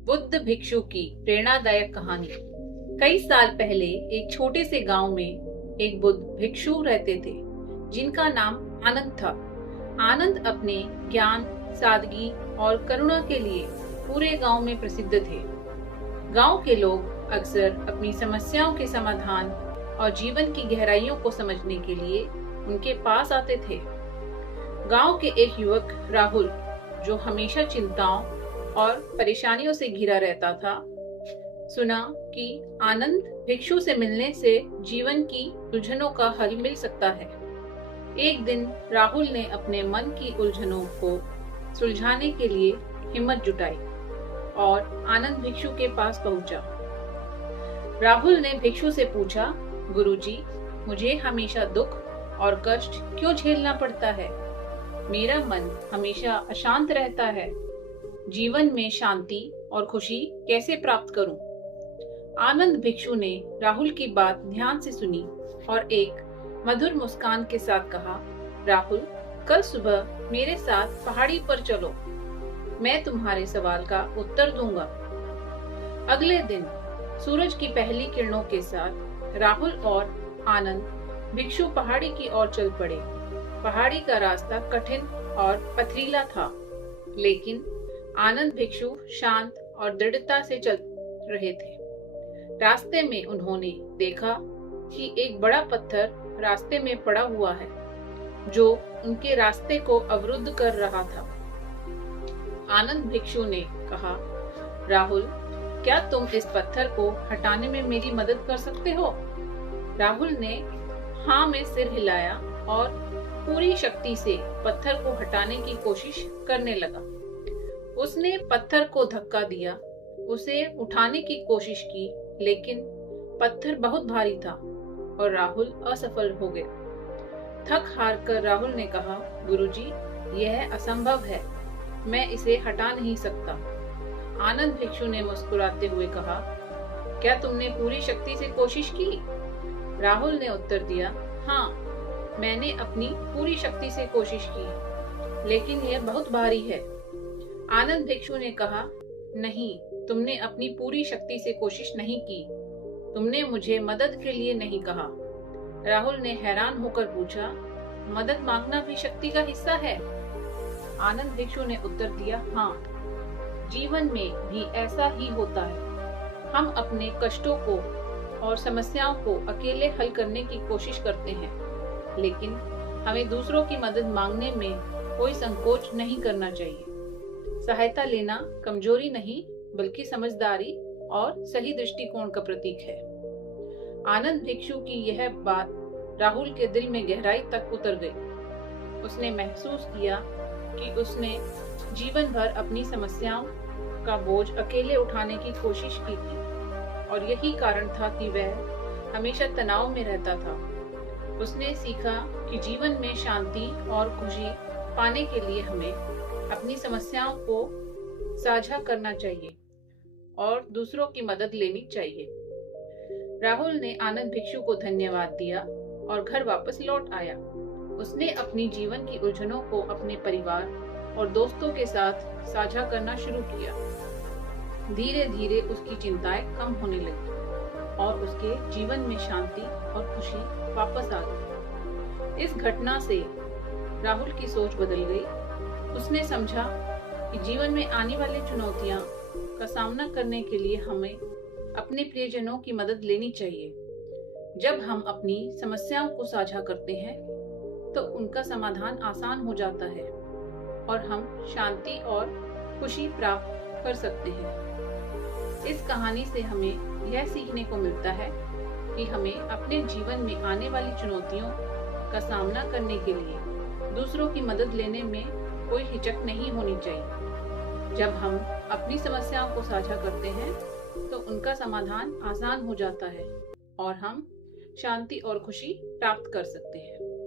बुद्ध भिक्षु की प्रेरणादायक कहानी। कई साल पहले एक छोटे से गांव में एक बुद्ध भिक्षु रहते थे जिनका नाम आनंद था। आनंद अपने ज्ञान, सादगी और करुणा के लिए पूरे गांव में प्रसिद्ध थे। गांव के लोग अक्सर अपनी समस्याओं के समाधान और जीवन की गहराइयों को समझने के लिए उनके पास आते थे। गांव के एक युवक राहुल, जो हमेशा चिंताओं और परेशानियों से घिरा रहता था, सुना कि आनंद भिक्षु से मिलने से जीवन की उलझनों का हल मिल सकता है। एक दिन राहुल ने अपने मन की उलझनों को सुलझाने के लिए हिम्मत जुटाई और आनंद भिक्षु के पास पहुंचा। राहुल ने भिक्षु से पूछा, गुरुजी, मुझे हमेशा दुख और कष्ट क्यों झेलना पड़ता है? मेरा मन हमेशा अशांत रहता है। जीवन में शांति और खुशी कैसे प्राप्त करूं? आनंद भिक्षु ने राहुल की बात ध्यान से सुनी और एक मधुर मुस्कान के साथ कहा, राहुल, कल सुबह मेरे साथ पहाड़ी पर चलो, मैं तुम्हारे सवाल का उत्तर दूंगा। अगले दिन सूरज की पहली किरणों के साथ राहुल और आनंद भिक्षु पहाड़ी की ओर चल पड़े। पहाड़ी का रास्ता कठिन और पथरीला था, लेकिन आनंद भिक्षु शांत और दृढ़ता से चल रहे थे। रास्ते में उन्होंने देखा कि एक बड़ा पत्थर रास्ते में पड़ा हुआ है, जो उनके रास्ते को अवरुद्ध कर रहा था। आनंद भिक्षु ने कहा, राहुल, क्या तुम इस पत्थर को हटाने में मेरी मदद कर सकते हो? राहुल ने हाँ में सिर हिलाया और पूरी शक्ति से पत्थर को हटाने की कोशिश करने लगा। उसने पत्थर को धक्का दिया, उसे उठाने की कोशिश की, लेकिन पत्थर बहुत भारी था और राहुल असफल हो गए। थक हार कर राहुल ने कहा, गुरुजी, यह असंभव है, मैं इसे हटा नहीं सकता। आनंद भिक्षु ने मुस्कुराते हुए कहा, क्या तुमने पूरी शक्ति से कोशिश की? राहुल ने उत्तर दिया, हाँ, मैंने अपनी पूरी शक्ति से कोशिश की, लेकिन यह बहुत भारी है। आनंद भिक्षु ने कहा, नहीं, तुमने अपनी पूरी शक्ति से कोशिश नहीं की, तुमने मुझे मदद के लिए नहीं कहा। राहुल ने हैरान होकर पूछा, मदद मांगना भी शक्ति का हिस्सा है? आनंद भिक्षु ने उत्तर दिया, हाँ, जीवन में भी ऐसा ही होता है। हम अपने कष्टों को और समस्याओं को अकेले हल करने की कोशिश करते हैं, लेकिन हमें दूसरों की मदद मांगने में कोई संकोच नहीं करना चाहिए। सहायता लेना कमजोरी नहीं, बल्कि समझदारी और सही दृष्टिकोण का प्रतीक है। आनंद भिक्षु की यह बात राहुल के दिल में गहराई तक उतर गई। उसने महसूस किया कि उसने जीवन भर अपनी समस्याओं का बोझ अकेले उठाने की कोशिश की थी और यही कारण था कि वह हमेशा तनाव में रहता था। उसने सीखा कि जीवन में शांति और खुशी पाने के लिए हमें अपनी समस्याओं को साझा करना चाहिए और दूसरों की मदद लेनी चाहिए। राहुल ने आनंद भिक्षु को धन्यवाद दिया और घर वापस लौट आया। उसने अपनी जीवन की उलझनों को अपने परिवार और दोस्तों के साथ साझा करना शुरू किया। धीरे धीरे उसकी चिंताएं कम होने लगी और उसके जीवन में शांति और खुशी वापस आ गई। इस घटना से राहुल की सोच बदल गई। उसने समझा कि जीवन में आने वाली चुनौतियां का सामना करने के लिए हमें अपने प्रियजनों की मदद लेनी चाहिए। जब हम अपनी समस्याओं को साझा करते हैं तो उनका समाधान आसान हो जाता है और हम शांति और खुशी प्राप्त कर सकते हैं। इस कहानी से हमें यह सीखने को मिलता है कि हमें अपने जीवन में आने वाली चुनौतियों का सामना करने के लिए दूसरों की मदद लेने में कोई हिचक नहीं होनी चाहिए। जब हम अपनी समस्याओं को साझा करते हैं तो उनका समाधान आसान हो जाता है और हम शांति और खुशी प्राप्त कर सकते हैं।